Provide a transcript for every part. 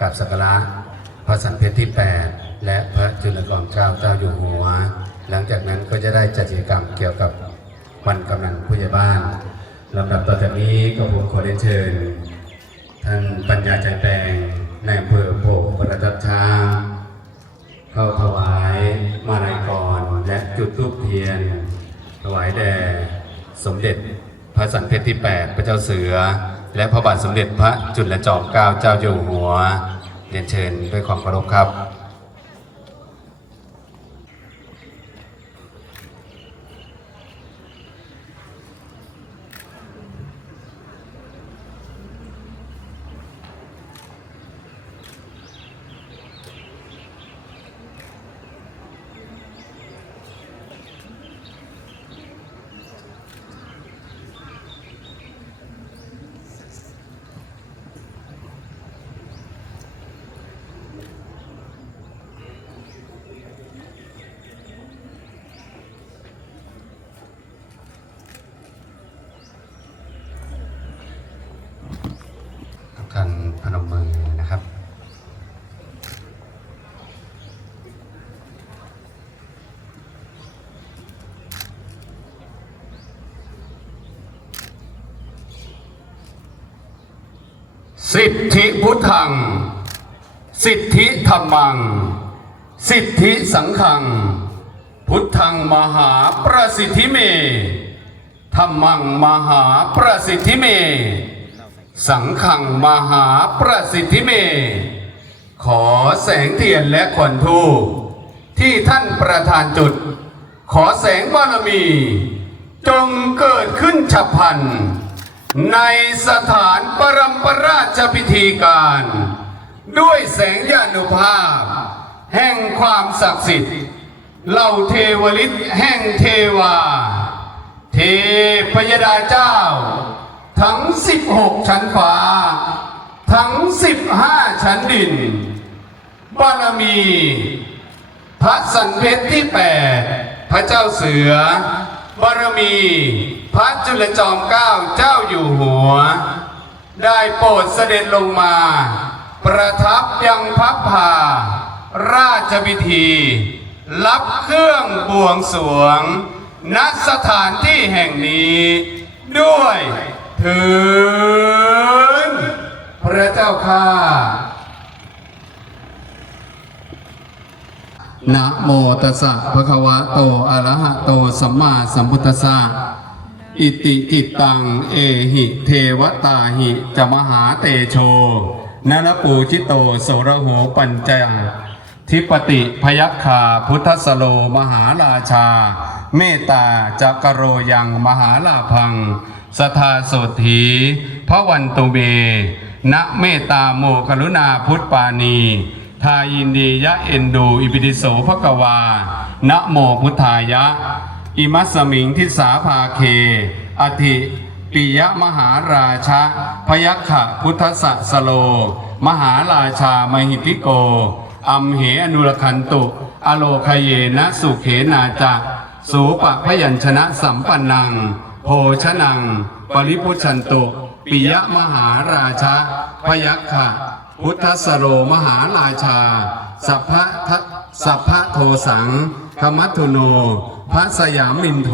กราบสักการะพระสันเพชรที่ 8 และพระจุลจอมเกล้าเจ้าอยู่หัว หลังจากนั้นก็จะได้จัดกิจกรรมเกี่ยวกับวันกำนันผู้ใหญ่บ้านลำดับต่อจากนี้ก็ผมขอเรียนเชิญ ท่านปัญญาใจแปลงในอำเภอโพธิ์ประทับช้างเข้าถวายมาลัยกรและจุดธูปเทียน ถวายแด่สมเด็จพระสันเพชรที่ 8 พระเจ้าเสือ และพระบาทสมเด็จพระจุลจอมเกล้าเจ้าอยู่หัวเรียนเชิญด้วยความเคารพครับ ทุกท่านพนมมือนะครับ สิทธิพุทธัง สิทธิธรรมัง สิทธิสังฆัง พุทธังมหาประสิทธิเมธรรมังมหาประสิทธิเม สังฆังมหาประสิทธิเม ขอแสงเทียนและควันทูปที่ท่านประธานจุด ขอแสงบารมี จงเกิดขึ้นฉับพลัน ในสถานปรมปราชพิธีการ ด้วยแสงยานุภาพ แห่งความศักดิ์สิทธิ์เหล่าเทวฤทธิ์แห่งเทวา เทพยดาเจ้า ทั้ง 16 ชั้นฟ้า ทั้ง 15 ชั้นดิน บารมี พระสันเพชรที่ 8 พระเจ้าเสือบารมี พระจุลจอมเกล้าเจ้าอยู่หัว ได้โปรดเสด็จลงมา ประทับยังพับพา ราชพิธี รับเครื่องบวงสวง ณสถานที่แห่งนี้ ด้วยถึงพระเจ้าข้านะโมตัสสะภะคะวะโตอะระหะโตสัมมาสัมพุทธัสสะ อิติกิตัง เอหิ เทวตาหิจะมหาเตโชนรปูจิโตโสระโหปัญจังทิปติพยัคฆาพุทธสโลมหาราชา เมตตาจักโรยังมหาลาพัง สทาโสถีพระวันตุเมนะเมตตาโมกรุณาพุทธปานีทายินดียะเอ็นดู อิปิติโสภกวานะโมพุทธายะ อิมัสสมิงทิสาภาเค อธิปิยมหาราชะพยัคขะพุทธสสโล มหาราชามหิติโก อัมเหอนุรคันตุ อโลคเยนะสุเขนาจักสูปะพยัญชนะสัมปันนัง โภชนัง ปริพุชันตุ ปิยมหาราชะพยัคขะพุทธสโรมหาราชา สัพพะสัพพะโทสังคมัตุโน พระสยามินโท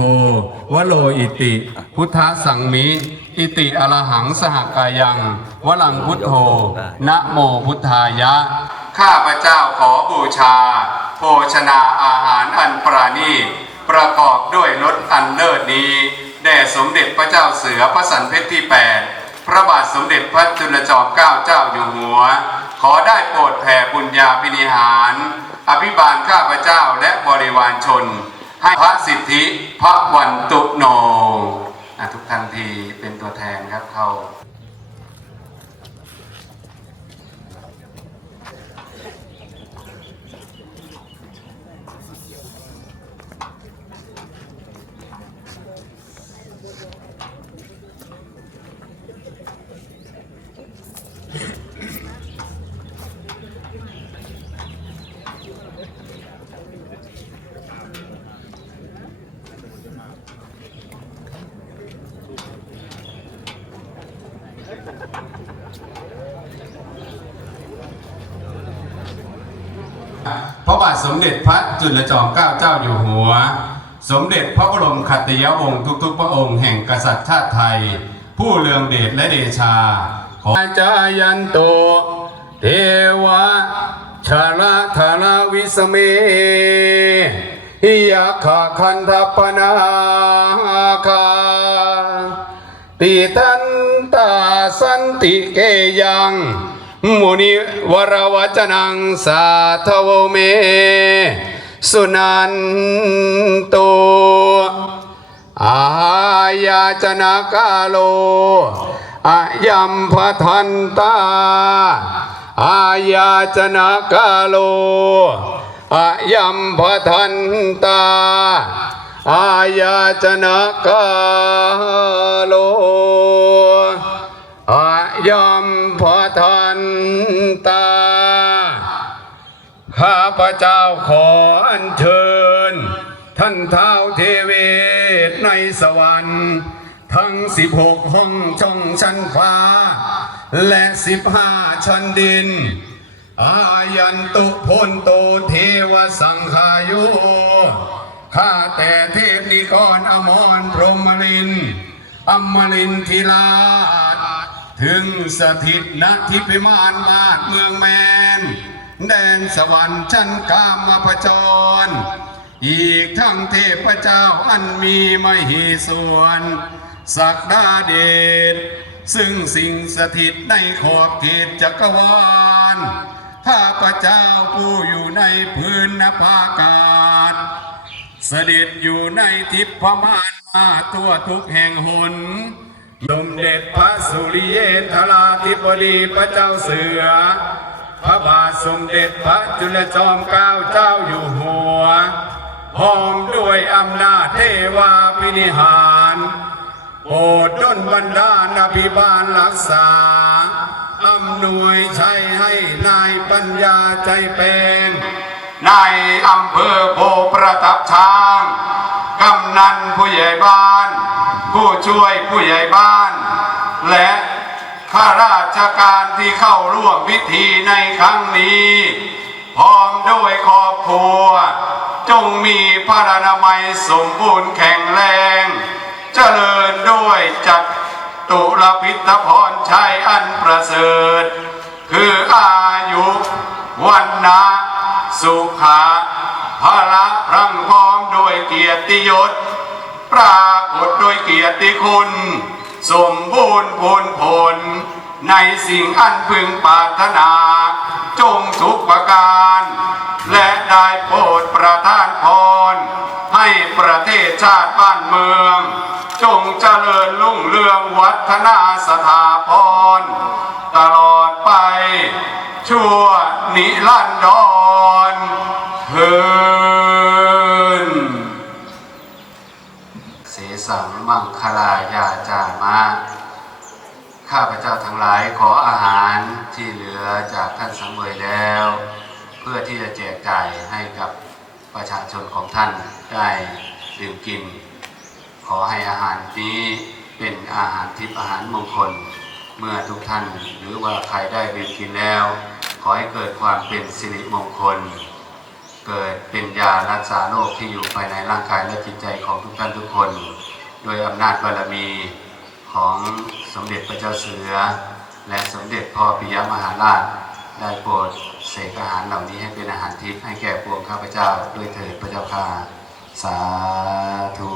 วโลอิติ พุทธสังมิ อิติอรหังสหกายัง วลังพุทโธนะโมพุทธายะ ข้าพเจ้าขอบูชา โภชนาอาหารอันปราณีประกอบด้วยรสอันเลิศนี้ แด่สมเด็จพระเจ้าเสือพระสันเพชรที่ 8 พระบาทสมเด็จพระจุลจอมเกล้าเจ้าอยู่หัว ขอได้โปรดแผ่บุญญาพินิหาร อภิบาลข้าพเจ้าและบริวารชน ให้พระสิทธิพระวันตุโนทุกท่านที่เป็นตัวแทนครับเข้า พระบาทสมเด็จพระจุลจอมเกล้าเจ้าอยู่หัว สมเด็จพระบรมขัตติยวงศ์ทุกๆ พระองค์แห่งกษัตริย์ชาติไทย ผู้เลืองเดชและเดชา ขอาจายันโต เทวะชาลธนาวิสเมหิยาขาคันทปนาคาติทันตาสันติเกยัง มุนิวรวจนังสาทวเม สุนันโตอายาจนากาโลอายัมพทันตาอายาจนากาโลอายัมพทันตาอายาจนกาโล อายัมพอทันตา ข้าพระเจ้าขออัญเชิญ ท่านเท้าวเทเวศในสวรรค์ ทั้งสิบหกห้องช่องชั้นฟ้า และสิบห้าชั้นดิน อายันตุพลโตเทวสังขายุข้าแต่เทพนิกรอมรพรหมลินอมรินทร์ธิรา ถึงสถิตณทิพิมานมาดเมืองแมน แดนสวรรค์ชั้นกามพจร อีกทั้งเทพเจ้าอันมีมหิส่วน ศักดาเดชซึ่งสิ่งสถิตในขอบเขตจักรวาลข้าพระเจ้าผู้อยู่ในพื้นนภาอากาศ เสด็จอยู่ในทิพมานมาตัวทุกแห่งหน สมเด็จพระสุริเยนทราธิบดีพระเจ้าเสือ พระบาทสมเด็จพระจุลจอมเกล้าเจ้าอยู่หัว พร้อมด้วยอำนาจเทวาพินิหารโปรดดลบรรดาลอภิบาลรักษา อำนวยชัยให้นายปัญญาใจเป็นนายอำเภอโพประทับช้าง กำนันผู้ใหญ่บ้าน ผู้ช่วยผู้ใหญ่บ้าน และข้าราชการที่เข้าร่วมพิธีในครั้งนี้ พร้อมด้วยครอบครัว จงมีพระนามัยสมบูรณ์แข็งแรง เจริญด้วยจักตุรพิทพรชัยอันประเสริฐ คืออายุวันนะสุขะพละพรังพร้อมด้วยเกียรติยศ ปรากฏโดยเกียรติคุณ สมบูรณ์ผลผล ในสิ่งอันพึงปรารถนา จงทุกประการ และได้โปรดประทานพร ให้ประเทศชาติบ้านเมือง จงเจริญรุ่งเรืองวัฒนาสถาพร ตลอดไป ชั่วนิรันดรเทิน เสังมังคลายาจามาข้าพเจ้าทั้งหลายขออาหารที่เหลือจากท่านสังเวยแล้ว เพื่อที่จะแจกจ่ายให้กับประชาชนของท่านได้ดื่มกิน ขอให้อาหารนี้เป็นอาหารทิพย์อาหารมงคล เมื่อทุกท่านหรือว่าใครได้ดื่มกินแล้ว ขอให้เกิดความเป็นสิริมงคลเกิดเป็นยารักษาโรคที่อยู่ภายในร่างกายและจิตใจของทุกท่านทุกคน โดยอำนาจบารมีของสมเด็จพระเจ้าเสือ และสมเด็จพ่อปิยมหาราชได้โปรดเสกอาหารเหล่านี้ให้เป็นอาหารทิพย์ให้แก่ปวงข้าพเจ้าด้วยเถิดพระเจ้าค่ะสาธุ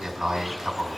เรียบร้อยครับผม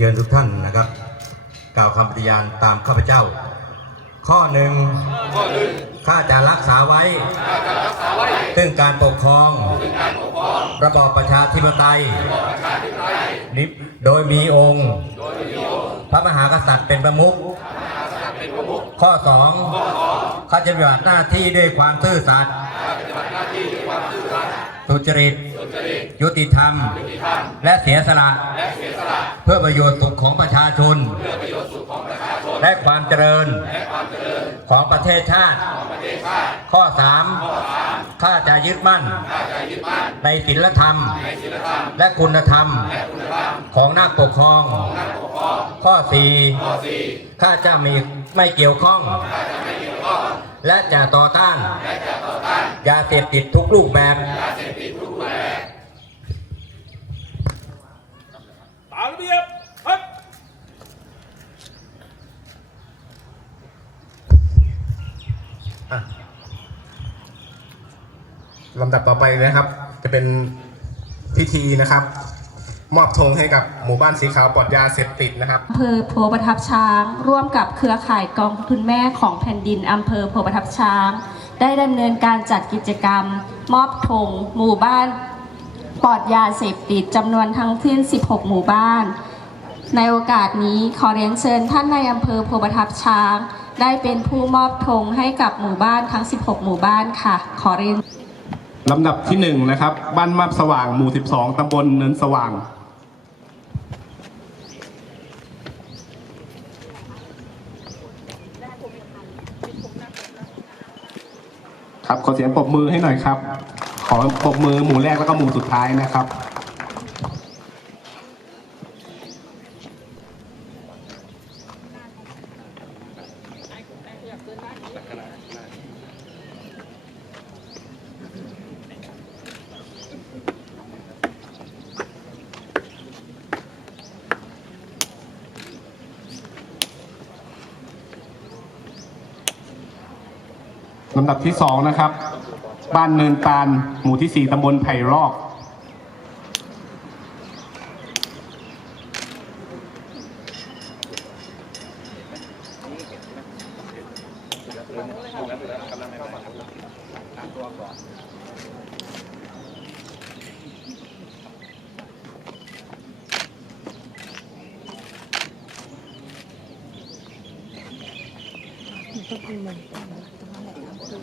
เรียนเชิญทุกท่านนะครับ กล่าวคำปฏิญาณตามข้าพเจ้า ข้อหนึ่งข้าจะรักษาไว้ ซึ่งการปกครอง ระบอบประชาธิปไตยนิโดยมีองค์ พระมหากษัตริย์เป็นประมุขข้อสองข้าจะปฏิบัติหน้าที่ด้วยความซื่อสัตย์สุจริต ยุติธรรม และเสียสละ เพื่อประโยชน์สุขของประชาชน และความเจริญ ของประเทศชาติ ข้อ 3 ข้าจะยึดมั่น ในศีลธรรม และคุณธรรม ของนักปกครอง ข้อ 4 ข้าจะมีไม่เกี่ยวข้องและจะต่อต้าน ยาเสพติดทุกรูปแบบ ตามระเบียบครับ ลำดับต่อไปนะครับ จะเป็นพิธีนะครับ มอบธงให้กับหมู่บ้านสีขาวปลอดยาเสพติดนะครับอำเภอโพประทับช้าง ร่วมกับเครือข่ายกองทุนแม่ของแผ่นดินอำเภอโพประทับช้าง ได้ดำเนินการจัดกิจกรรม มอบธงหมู่บ้านปลอดยาเสพติดจำนวนทั้งสิ้น 16 หมู่บ้าน ในโอกาสนี้ขอเรียนเชิญท่านในอำเภอโพประทับช้าง ได้เป็นผู้มอบธงให้กับหมู่บ้านทั้ง 16 หมู่บ้านค่ะ ขอเรียนลำดับที่หนึ่งนะครับ บ้านมาบสว่างหมู่ 12ตำบลเนินสว่าง ครับขอเสียงปรบมือให้หน่อยครับ ขอปรบมือหมู่แรกแล้วก็หมู่สุดท้ายนะครับ ดับที่สองนะครับ บ้านเนินตาลหมู่ที่สี่ตำบลไผ่รอก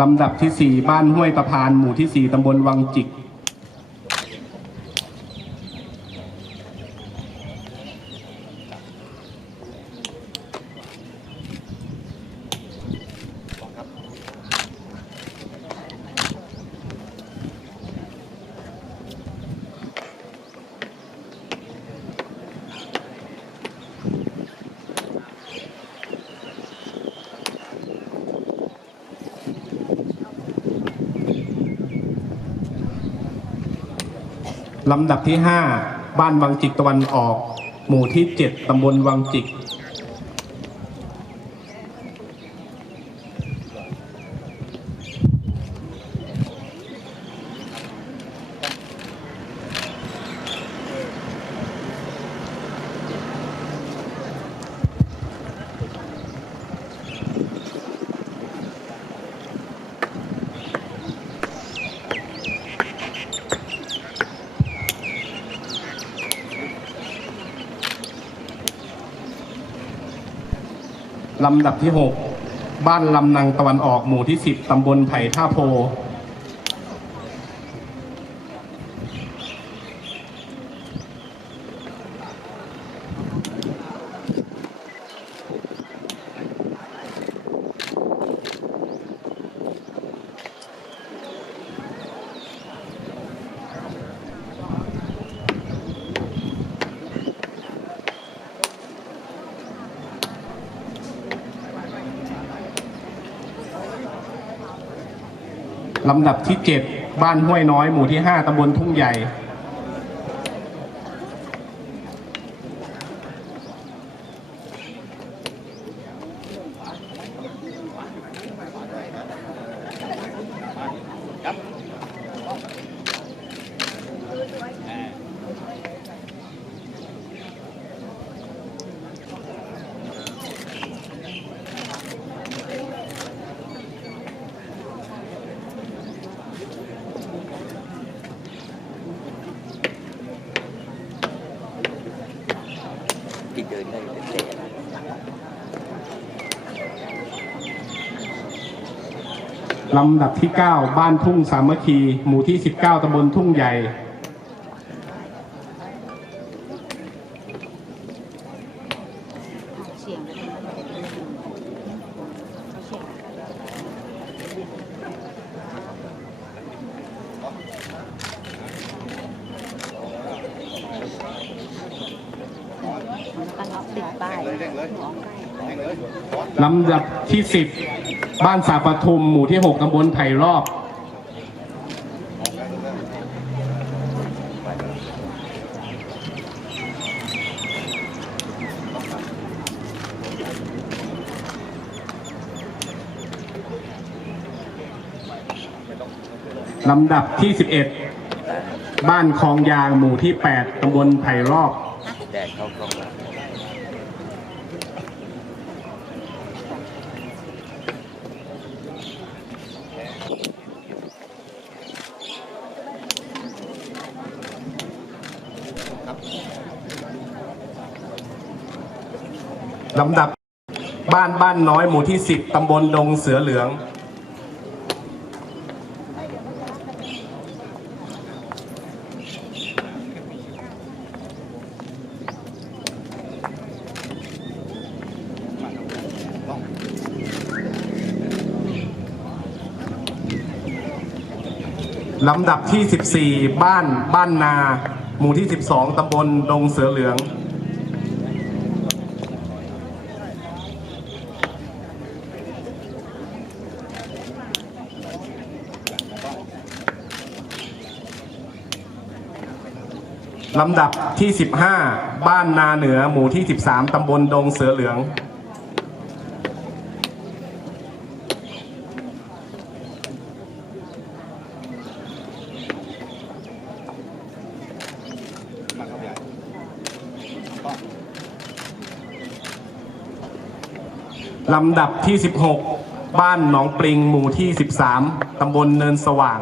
ลำดับที่สี่บ้านห้วยตะพานหมู่ที่สี่ตำบลวังจิก ลำดับที่ห้าบ้านวังจิกตะวันออก หมู่ที่เจ็ดตำบลวังจิก ล ลำดับที่ 6 บ้านลำนังตะวันออกหมู่ที่ 10 ตำบลไผ่ท่าโพ ลำดับที่ 7 บ้านห้วยน้อยหมู่ที่ 5ตำบลทุ่งใหญ่ ลำดับที่ 9 บ้านทุ่งสามัคคี หมู่ที่ 19ตำบลทุ่งใหญ่ลำดับที่ 10 บ้านสาปทุมหมู่ที่ 6ตำบลไผ่รอบ ลำดับที่ 11 บ้านคลองยางหมู่ที่ 8ตำบลไผ่รอบล ลำดับบ้านบ้านน้อยหมู่ที่ 10 ตำบลดงเสือเหลือง ลำดับที่ 14 บ้านบ้านนา หมู่ที่ 12 ตำบลดงเสือเหลือง ลำดับที่ 15 บ้านนาเหนือหมู่ที่ 13 ตำบลดงเสือเหลือง ลำดับที่ 16 บ้านหนองปริงหมู่ที่ 13 ตำบลเนินสว่าง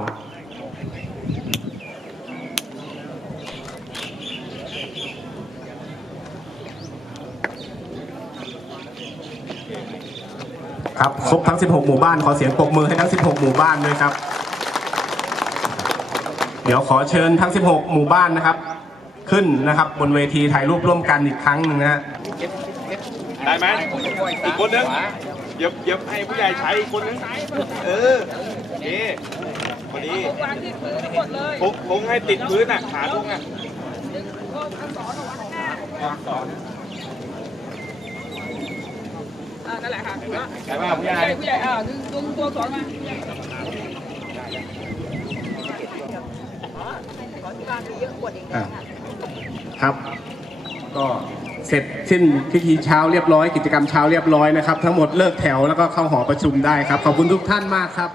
ครับครบทั้ง 16 หมู่บ้านขอเสียงปรบมือให้ทั้ง 16 หมู่บ้านด้วยครับ เดี๋ยวขอเชิญทั้ง 16 หมู่บ้านนะครับ ขึ้นนะครับบนเวทีถ่ายรูปร่วมกันอีกครั้งหนึ่งนะฮะได้ไหมอีกคนนึงเย็บเย็บให้ผู้ใหญ่ใช้อีกคนนึงเออโอเคพอดีพงพงให้ติดพื้นอะขาพงอะสอน อ่า นั่นแหละค่ะถือว่าใช่ป่ะผู้ใหญ่ผู้ใหญ่อ่าดึงดึงตัวสอนมาครับ ก็เสร็จสิ้นพิธีเช้าเรียบร้อย กิจกรรมเช้าเรียบร้อยนะครับ ทั้งหมดเลิกแถวแล้วก็เข้าหอประชุมได้ครับ ขอบคุณทุกท่านมากครับ